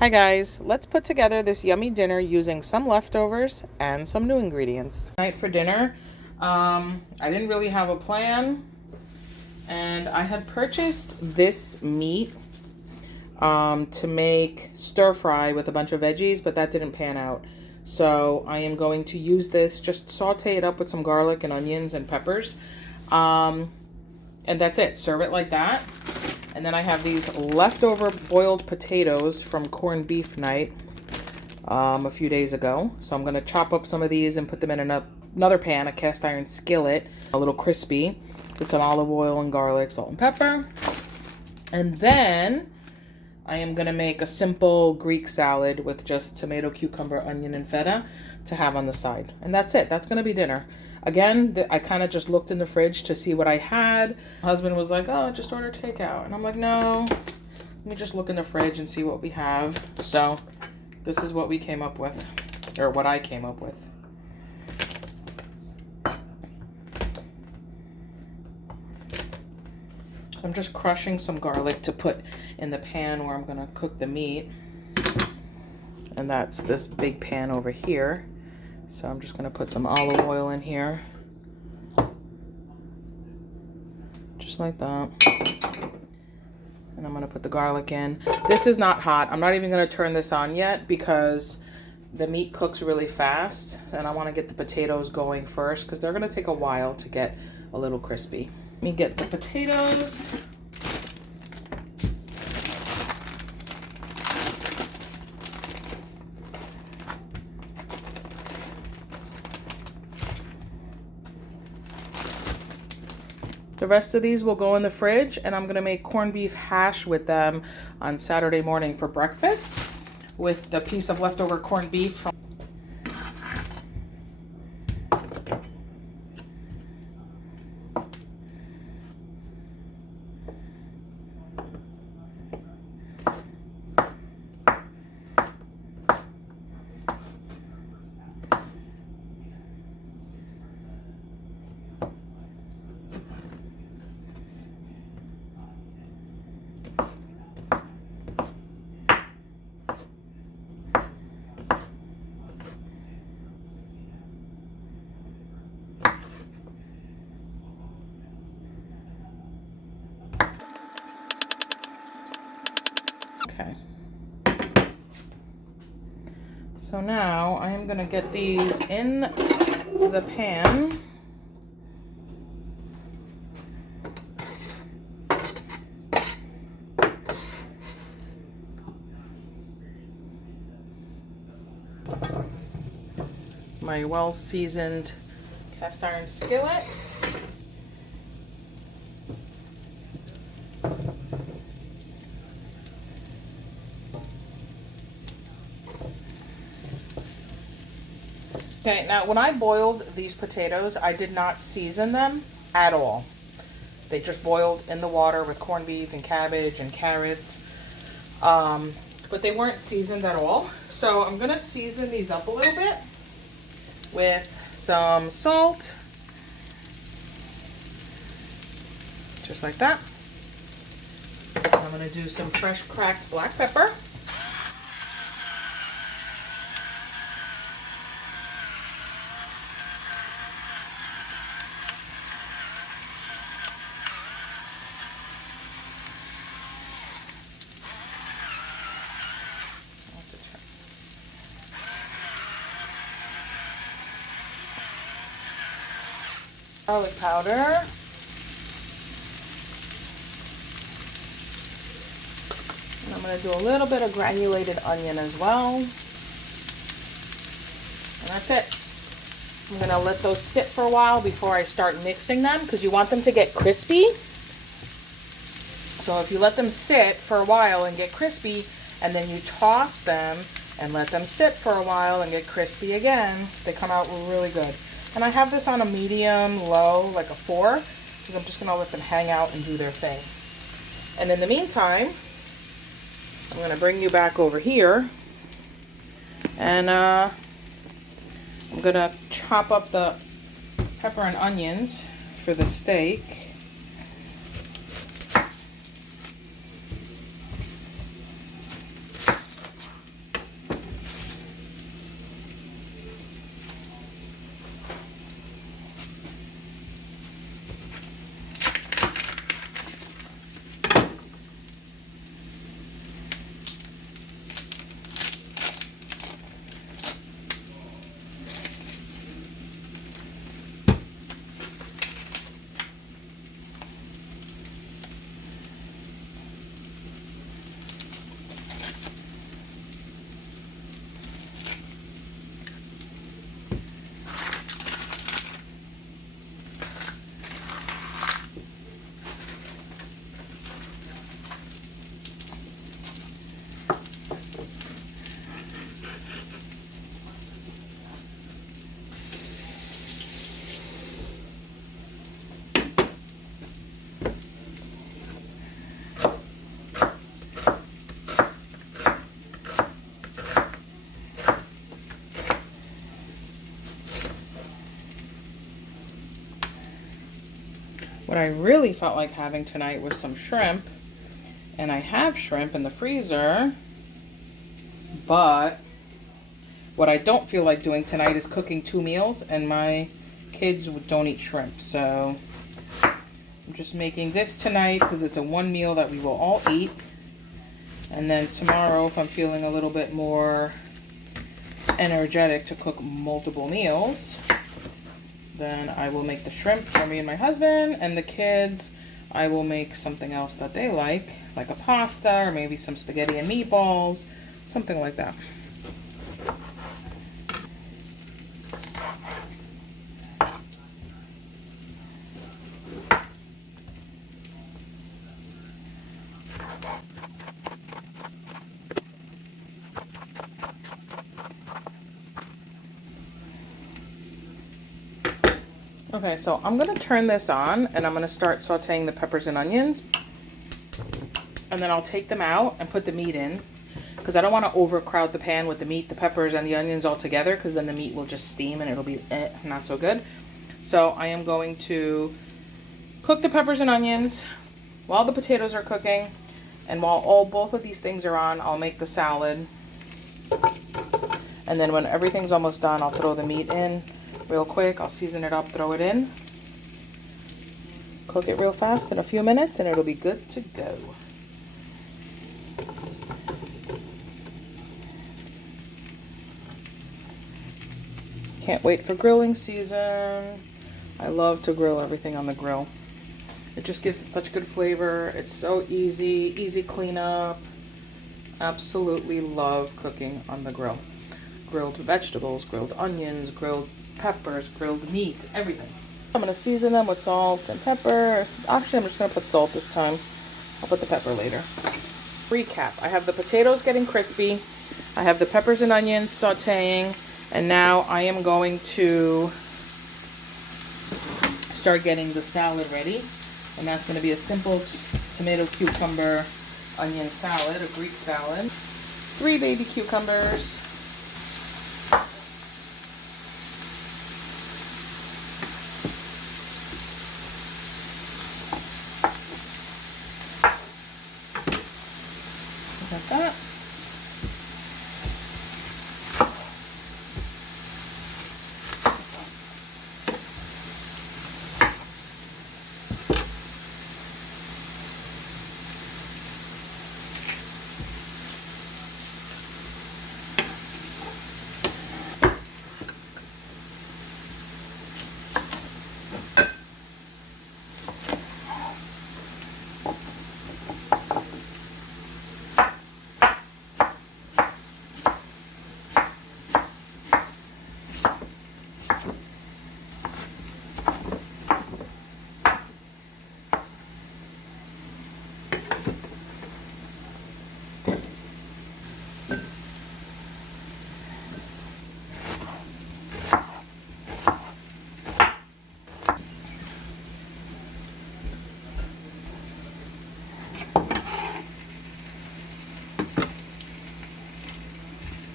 Hi guys, let's put together this yummy dinner using some leftovers and some new ingredients. Tonight for dinner, I didn't really have a plan, and I had purchased this meat to make stir fry with a bunch of veggies, but that didn't pan out. So I am going to use this, just saute it up with some garlic and onions and peppers, and that's it. Serve it like that. And then I have these leftover boiled potatoes from corned beef night a few days ago. So I'm going to chop up some of these and put them in another pan, a cast iron skillet, a little crispy, with some olive oil and garlic, salt and pepper. And then I am going to make a simple Greek salad with just tomato, cucumber, onion, and feta to have on the side. And that's it. That's going to be dinner. Again, I kind of just looked in the fridge to see what I had. My husband was like, oh, just order takeout. And I'm like, no, let me just look in the fridge and see what we have. So this is what we came up with, or what I came up with. So I'm just crushing some garlic to put in the pan where I'm going to cook the meat. And that's this big pan over here. So I'm just going to put some olive oil in here. Just like that. And I'm going to put the garlic in. This is not hot. I'm not even going to turn this on yet because the meat cooks really fast. And I want to get the potatoes going first because they're going to take a while to get a little crispy. Let me get the potatoes. The rest of these will go in the fridge, and I'm going to make corned beef hash with them on Saturday morning for breakfast with the piece of leftover corned beef from Okay. So now I am going to get these in the pan. My well-seasoned cast iron skillet. Okay, now when I boiled these potatoes, I did not season them at all. They just boiled in the water with corned beef and cabbage and carrots. But they weren't seasoned at all. So I'm going to season these up a little bit with some salt. Just like that. I'm going to do some fresh cracked black pepper. Garlic powder. And I'm going to do a little bit of granulated onion as well. And that's it. I'm going to let those sit for a while before I start mixing them because you want them to get crispy. So if you let them sit for a while and get crispy and then you toss them and let them sit for a while and get crispy again, they come out really good. And I have this on a medium, low, like a 4, because I'm just going to let them hang out and do their thing. And in the meantime, I'm going to bring you back over here. And I'm going to chop up the pepper and onions for the steak. What I really felt like having tonight was some shrimp. And I have shrimp in the freezer. But what I don't feel like doing tonight is cooking 2 meals. And my kids don't eat shrimp. So I'm just making this tonight because it's a 1 meal that we will all eat. And then tomorrow, if I'm feeling a little bit more energetic to cook multiple meals, then I will make the shrimp for me and my husband, and the kids, I will make something else that they like a pasta or maybe some spaghetti and meatballs, something like that. Okay, so I'm going to turn this on and I'm going to start sauteing the peppers and onions. And then I'll take them out and put the meat in, because I don't want to overcrowd the pan with the meat, the peppers, and the onions all together, because then the meat will just steam and it'll be not so good. So I am going to cook the peppers and onions while the potatoes are cooking. And while both of these things are on, I'll make the salad. And then when everything's almost done, I'll throw the meat in real quick. I'll season it up, throw it in. Cook it real fast in a few minutes and it'll be good to go. Can't wait for grilling season. I love to grill everything on the grill. It just gives it such good flavor. It's so easy cleanup. Absolutely love cooking on the grill. Grilled vegetables, grilled onions, grilled peppers, grilled meat, everything. I'm going to season them with salt and pepper. Actually, I'm just going to put salt this time. I'll put the pepper later. Recap. I have the potatoes getting crispy. I have the peppers and onions sauteing. And now I am going to start getting the salad ready. And that's going to be a simple tomato, cucumber, onion salad, a Greek salad. 3 baby cucumbers. Like that.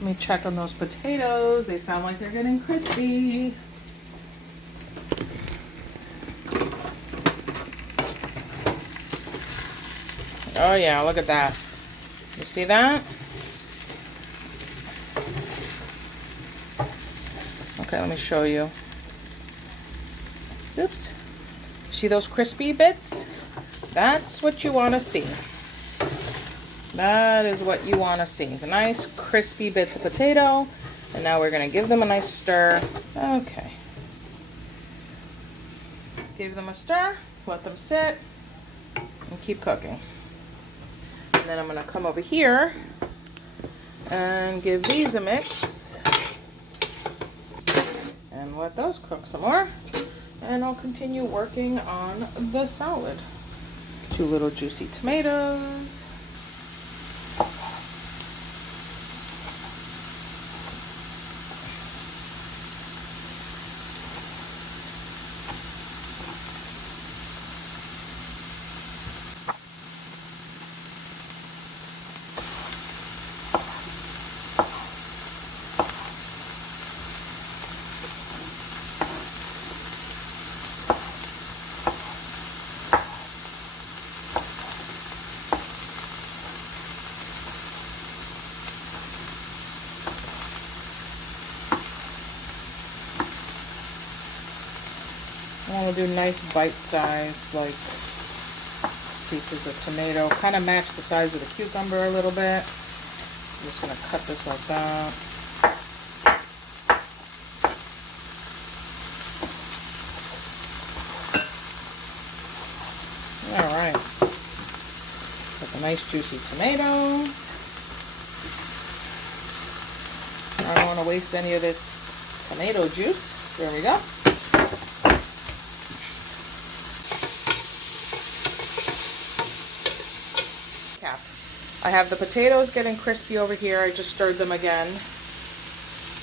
Let me check on those potatoes. They sound like they're getting crispy. Oh yeah, look at that. You see that? Okay, let me show you. Oops. See those crispy bits? That's what you want to see. That is what you want to see. The nice crispy bits of potato. And now we're going to give them a nice stir. Okay. Give them a stir. Let them sit. And keep cooking. And then I'm going to come over here and give these a mix. And let those cook some more. And I'll continue working on the salad. 2 little juicy tomatoes. I want to do nice bite-sized, like, pieces of tomato. Kind of match the size of the cucumber a little bit. I'm just going to cut this like that. Alright. Got a nice juicy tomato. I don't want to waste any of this tomato juice. There we go. I have the potatoes getting crispy over here. I just stirred them again.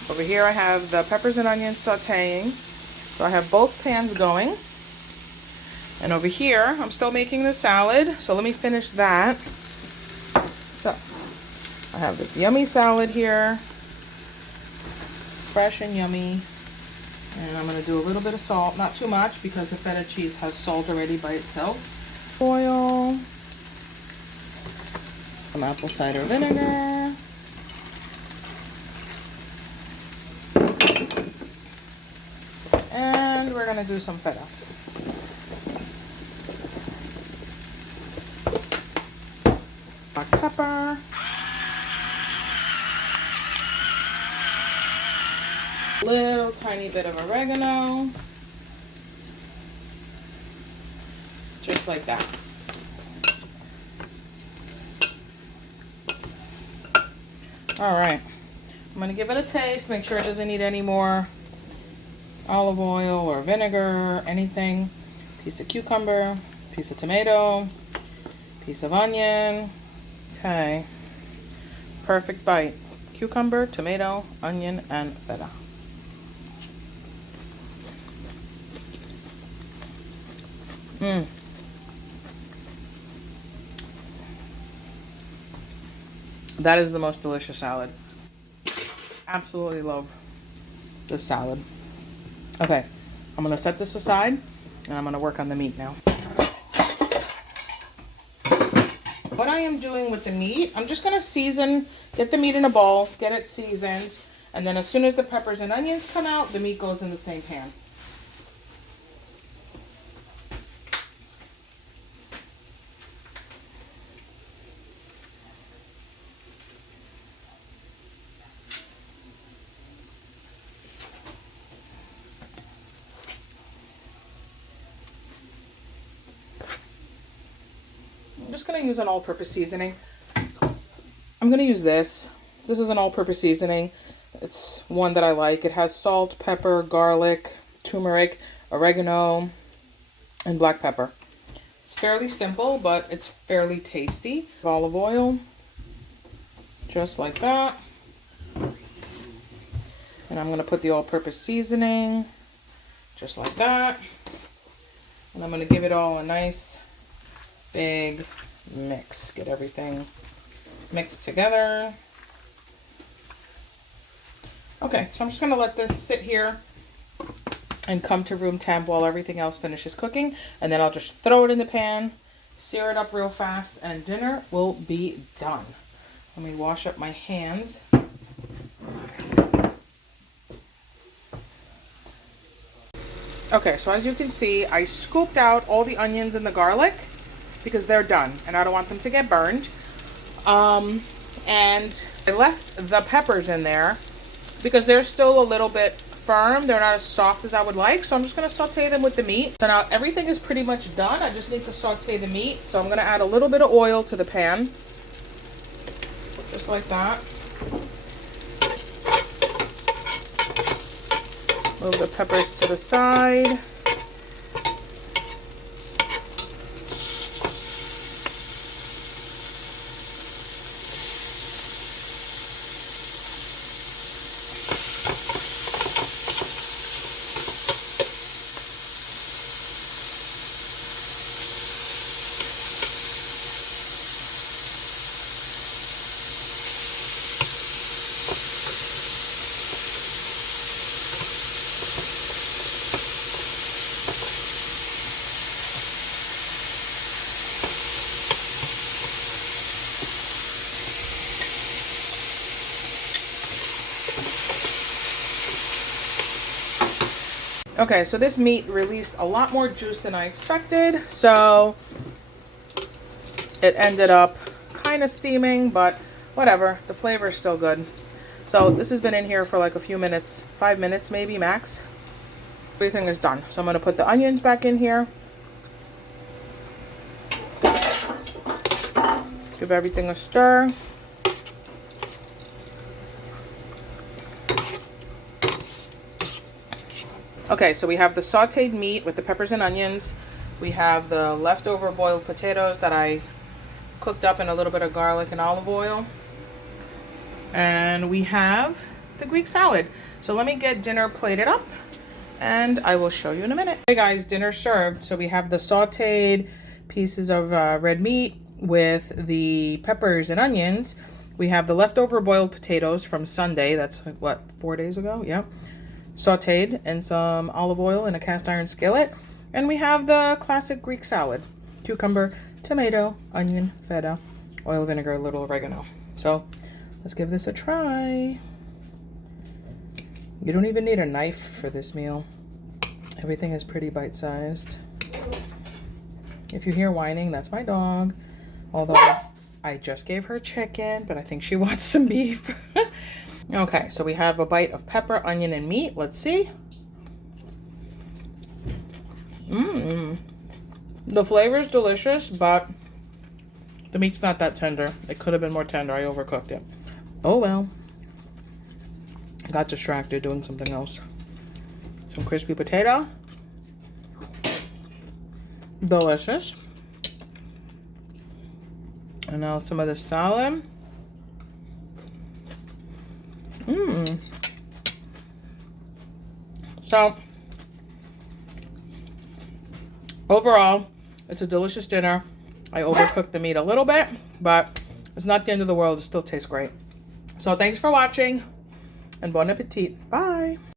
Over here I have the peppers and onions sauteing. So I have both pans going. And over here I'm still making the salad. So let me finish that. So I have this yummy salad here. Fresh and yummy. And I'm going to do a little bit of salt. Not too much because the feta cheese has salt already by itself. Oil. Some apple cider vinegar. And we're going to do some feta. Black pepper. Little tiny bit of oregano. Just like that. Alright, I'm going to give it a taste, make sure it doesn't need any more olive oil or vinegar or anything. Piece of cucumber, piece of tomato, piece of onion. Okay, perfect bite. Cucumber, tomato, onion, and feta. That is the most delicious salad. Absolutely love this salad. Okay, I'm going to set this aside and I'm going to work on the meat now. What I am doing with the meat, I'm just going to season, get the meat in a bowl, get it seasoned, and then as soon as the peppers and onions come out, the meat goes in the same pan. I'm just going to use an all-purpose seasoning. I'm going to use this. This is an all-purpose seasoning. It's one that I like. It has salt, pepper, garlic, turmeric, oregano, and black pepper. It's fairly simple, but it's fairly tasty. Olive oil, just like that. And I'm going to put the all-purpose seasoning, just like that. And I'm going to give it all a nice big mix. Get everything mixed together. Okay, so I'm just going to let this sit here and come to room temp while everything else finishes cooking. And then I'll just throw it in the pan, sear it up real fast, and dinner will be done. Let me wash up my hands. Okay, so as you can see, I scooped out all the onions and the garlic because they're done and I don't want them to get burned. And I left the peppers in there because they're still a little bit firm. They're not as soft as I would like, so I'm just going to saute them with the meat. So now everything is pretty much done. I just need to saute the meat. So I'm going to add a little bit of oil to the pan. Just like that. Move the peppers to the side. Okay, so this meat released a lot more juice than I expected, so it ended up kind of steaming, but whatever, the flavor is still good. So this has been in here for like a few minutes, 5 minutes maybe max. Everything is done. So I'm going to put the onions back in here. Give everything a stir. Okay, so we have the sauteed meat with the peppers and onions. We have the leftover boiled potatoes that I cooked up in a little bit of garlic and olive oil. And we have the Greek salad. So let me get dinner plated up and I will show you in a minute. Hey guys, dinner served. So we have the sauteed pieces of red meat with the peppers and onions. We have the leftover boiled potatoes from Sunday. That's like, what, 4 days ago? Yeah. Sauteed in some olive oil in a cast iron skillet. And we have the classic Greek salad. Cucumber, tomato, onion, feta, oil, vinegar, a little oregano. So let's give this a try. You don't even need a knife for this meal. Everything is pretty bite-sized. If you hear whining, that's my dog. Although I just gave her chicken, but I think she wants some beef. Okay, so we have a bite of pepper, onion, and meat. Let's see. The flavor is delicious, but the meat's not that tender. It could have been more tender. I overcooked it. Oh well. I got distracted doing something else. Some crispy potato. Delicious. And now some of the salad. So, overall, it's a delicious dinner. I overcooked the meat a little bit, but it's not the end of the world. It still tastes great. So thanks for watching, and bon appetit. Bye.